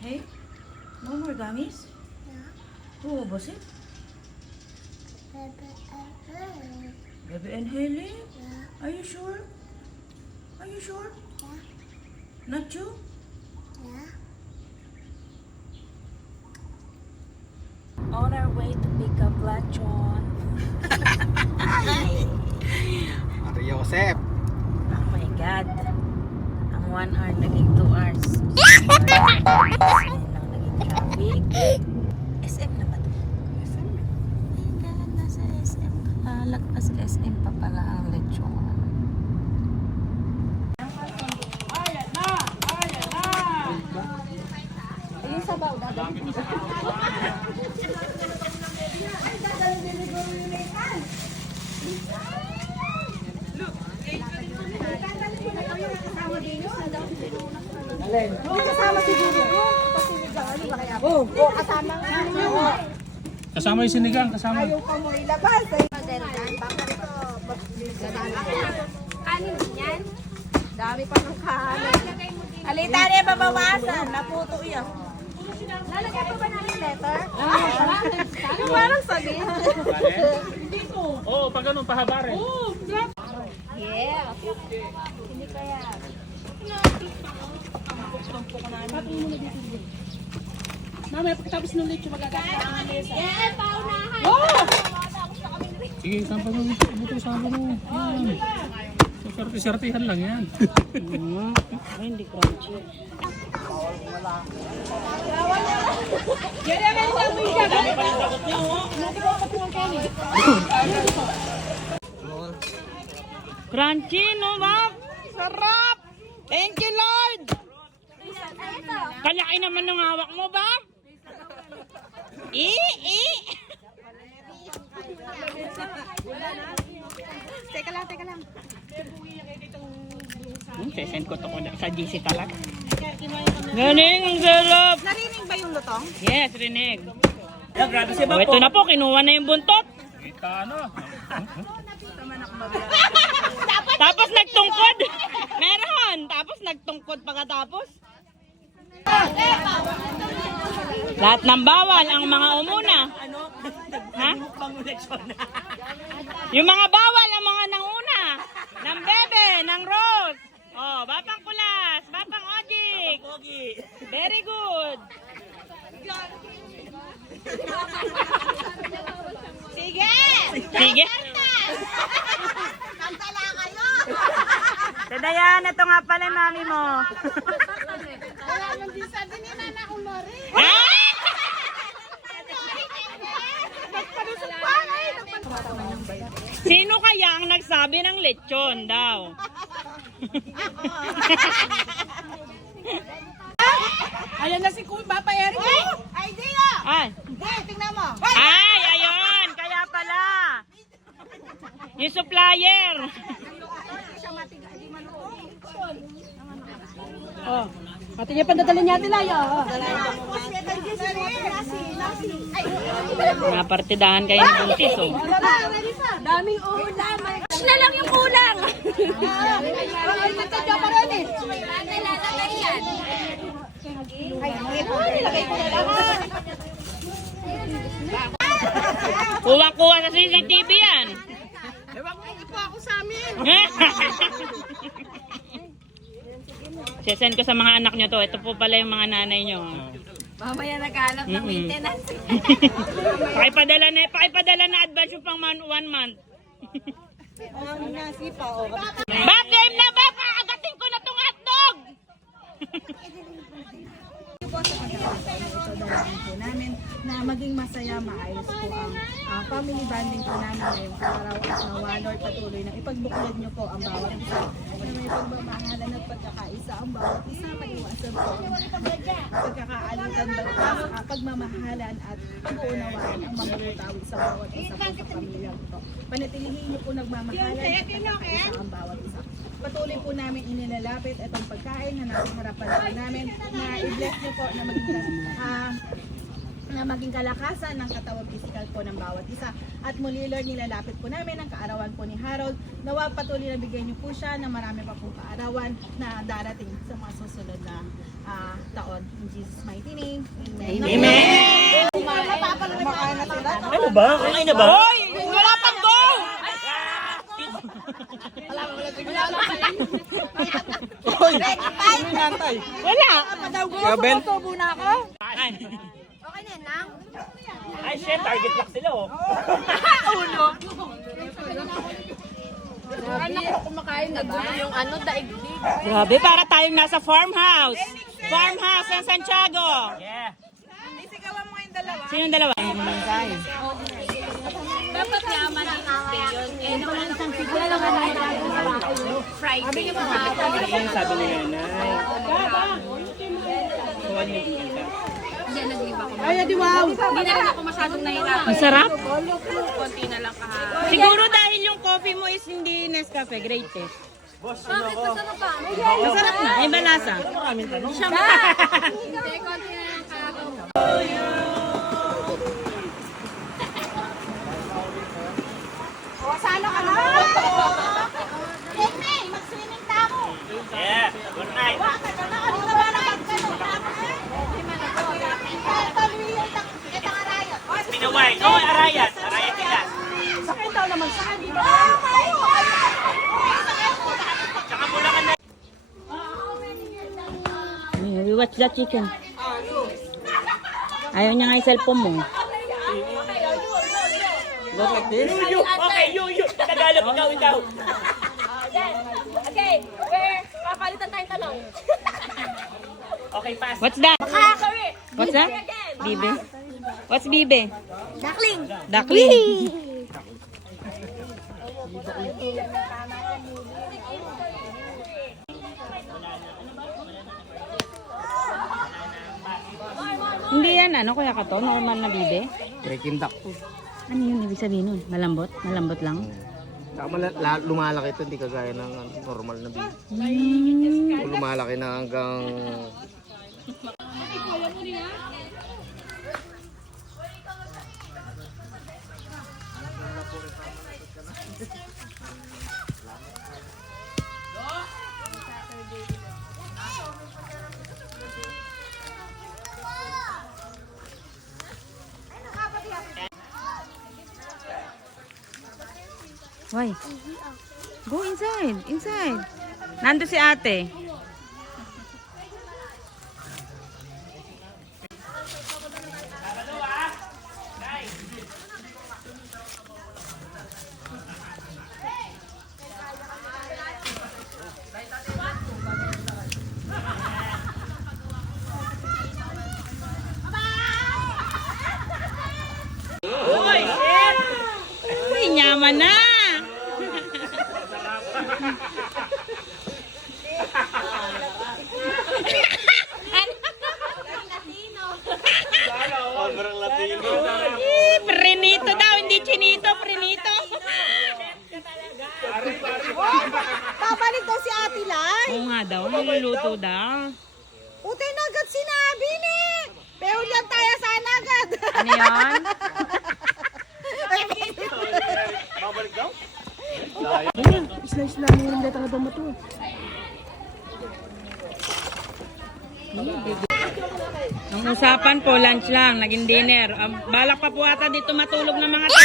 Hey, no more gummies? Yeah. Who was it? Baby, Baby and Haley? yeah. Are you sure? Are you sure? Yeah. Not you? Yeah. On our way to pick up Lachon. Maria Josep. Oh my God. Ang 1 hour naging 2 hours. Ngayon lang naging traffic. SM na ba ito? SM. Oh my God, nasa SM pa. Lagpas SM pa pala ang lechon. Kasama yung sinigang, kasama. Ayaw pa mo ilabas. Kanin yan? Dami pa ng kahanan. Alita niya babawasan. Naputo yan. Lalagyan pa ba namin letter? Yung parang sabi. Oo, pag ganun, pahaba rin. Yeah. Hindi kaya. Mamaya pagkatapos ng lechon magagamit sa mga mesa. Yeah, paunahan. Sige, sampa mo dito. Buto, sampa mo. Yan. Serte-sertihan lang yan. Ay, hindi crunchy. Yan yan sa mga Crunchy, no, Ma'am? Sarap! Thank you, Lord! Kalaki naman ng hawak mo ba? Teka lang. Sesend ko to sa GC talaga. Galing, ang sarap! Narinig ba yung lutong? Yes, rinig. Oh, ito na po, kinuha na yung buntot. Kita ano? Tapos nagtungkod. Meron. Tapos nagtungkod pagkatapos. Lahat ng bawal ang mga umuna. Ha? Yung mga bawal ang mga nanguna. Ng bebe, ng rose. Oh, bapang kulas, bapang ojik. Very good. Sige! Sige. Kantala kayo! Tadayan, ito nga pala yung mami mo. Wala nang di sabi ni Nana Ulori. Nagpanusok pa eh! Sino kaya ang nagsabi ng lechon daw? Ayan na si Kuya Papa Eric. Idea! Ay, Hey, tingnan mo. ay, ayun, kaya pala. Yung supplier. Oh, pati niya pandadalhin niya nila Mga partidahan kayo ni Buntis, oh. Daming ulam. Na lang yung kulang. Ay, matadya pa rin eh. Lalagay yan. Ay, ito, nilagay ko na lahat. Kuha-kuha sa CCTV yan. Ewan ko, ipo ako sa amin. Sesend ko sa mga anak nyo to. Ito po pala yung mga nanay nyo. Mamaya naghanap ng maintenance. Pakipadala na advance yung pang 1 month. Ang nasipa, oh. Ba't game na ba? Kakagating ko na tong hotdog! po namin na maging masaya, maayos po ang family bonding po namin ngayong araw at nawa Lord patuloy na ipagbuklod niyo po ang bawat isa na may pagmamahalan at pagkakaisa ang bawat isa, pag-iwasan po ang pagkakaalitan, pagmamahalan at pag-uunawaan ang mga putawi sa bawat isa po sa pamilya ito. Panatilihin niyo po nagmamahalan at pagkakaisa ang bawat isa. Patuloy po namin inilalapit itong pagkain na nasa harapan po namin na i-bless niyo po na maging kalakasan ng katawan physical po ng bawat isa. At muli Lord, nilalapit po namin ang kaarawan po ni Harold. Nawag patuloy na bigyan niyo po siya ng marami pa pong kaarawan na darating sa mga susunod na taon. In Jesus' mighty name. Amen. Amen! Kumakain na sila. Ano ba? Kakain na ba? Hoy! Wala pang go! Hoy! Ano yung nantay? Wala! Gabel? Tubo na ako. Okay na yan lang? Ay, shit! Target lock sila, oh. Uno! Anak ko kumakain na gulo yung ano, daigdig. Grabe, para tayong nasa farmhouse. Farmhouse ng Santiago. Yeah. Isigawan mo yung dalawa. Sino yung dalawa? Dapat yaman ang day yun. Eh, naman isang pigla lang na Friday. Yung sabi ni nanay. Yan, nag-iba ko. Ay, di wow. Hindi na rin ako masyadong nahihirapan. Masarap? Konti na lang kahapon. Siguro dahil yung coffee mo is hindi Nescafe, great taste. Bakit? Masarap pa? Masarap na, may balasa. Siya ba? Hindi, konti na lang kahapon. Sana ka na. Hey, mag-swimming tayo. Yeah, good night. Bakit ka na? Ano na ba nakagano? Taluwi yung itang arayot. Pinaway. Oh, Arayat. Arayat sila. Sakit daw naman sa akin. Tsaka Bulacan na. We watch that chicken. Ayaw niya nga yung cellphone mo. Not like this? Okay, you. Tagalog, ikaw. Okay, where? Papalitan tayong talong. Okay, pass. What's that? What's that? Bibe? What's bibe? Duckling. Duckling. Hindi yan, ano kaya ka to? Normal na bibe? Peking duck to. Ano yun ibig sabihin nun? Malambot? Malambot lang? Saka lumalaki ito, hindi kagaya ng normal na bee. Lumalaki na hanggang... Why? Go inside. Inside. Nando si ate. Uy, nyaman na. Prenito daw, hindi chinito, prenito. Babalik daw si Ate Lai. Oo nga daw, niluluto daw. Utay na agad sinabi ni. Pero yan tayo sana agad. Ano yan? Isla-isla mo yung data na dama to. Ang usapan po, lunch lang, naging dinner. Balak pa po ata dito matulog ng mga to.